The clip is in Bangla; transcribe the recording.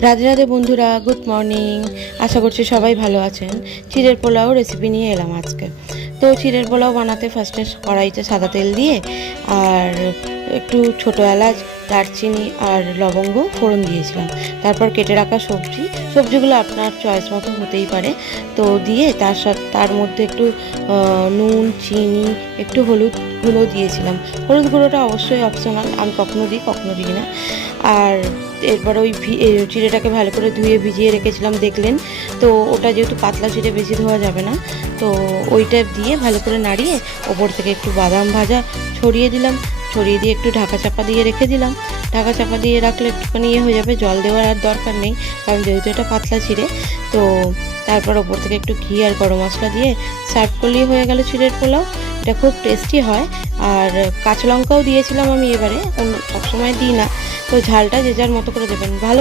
রাধে রাধে বন্ধুরা, গুড মর্নিং। আশা করছি সবাই ভালো আছেন। চিড়ের পোলাও রেসিপি নিয়ে এলাম আজকে। তো চিড়ের পোলাও বানাতে ফার্স্টে কড়াইতে সাদা তেল দিয়ে আর একটু ছোটো এলাচ, দারচিনি আর লবঙ্গ ফোড়ন দিয়েছিলাম। তারপর কেটে রাখা সবজিগুলো আপনার চয়েস মতো হতেই পারে, তো দিয়ে তার মধ্যে একটু নুন, চিনি, একটু হলুদ গুঁড়ো দিয়েছিলাম। হলুদ গুঁড়োটা অবশ্যই অপশনাল, আমি কখনো দিই কখনো দিই না। আর এরপর ওই চিড়েটাকে ভালো করে ধুয়ে ভিজিয়ে রেখেছিলাম, দেখলেন তো। ওটা যেহেতু পাতলা চিড়ে বেশি ধোয়া যাবে না, তো ওইটা দিয়ে ভালো করে নাড়িয়ে ওপর থেকে একটু বাদাম ভাজা ছড়িয়ে দিলাম। ছড়িয়ে দিয়ে একটু ঢাকা চাপা দিয়ে রেখে দিলাম। ঢাকা চাপা দিয়ে রাখলে একটুখানি হয়ে যাবে, জল দেওয়ার আর দরকার নেই, কারণ যেহেতু এটা পাতলা চিড়ে। তো তারপর ওপর থেকে একটু ঘি আর গরম মশলা দিয়ে সার্ভ করলেই হয়ে গেল চিড়ের পোলাও। এটা খুব টেস্টি হয়। আর কাঁচা লঙ্কাও দিয়েছিলাম আমি এবারে, সবসময় দিই না, তো ঝালটা যে যার মতো করে দেবেন। ভালো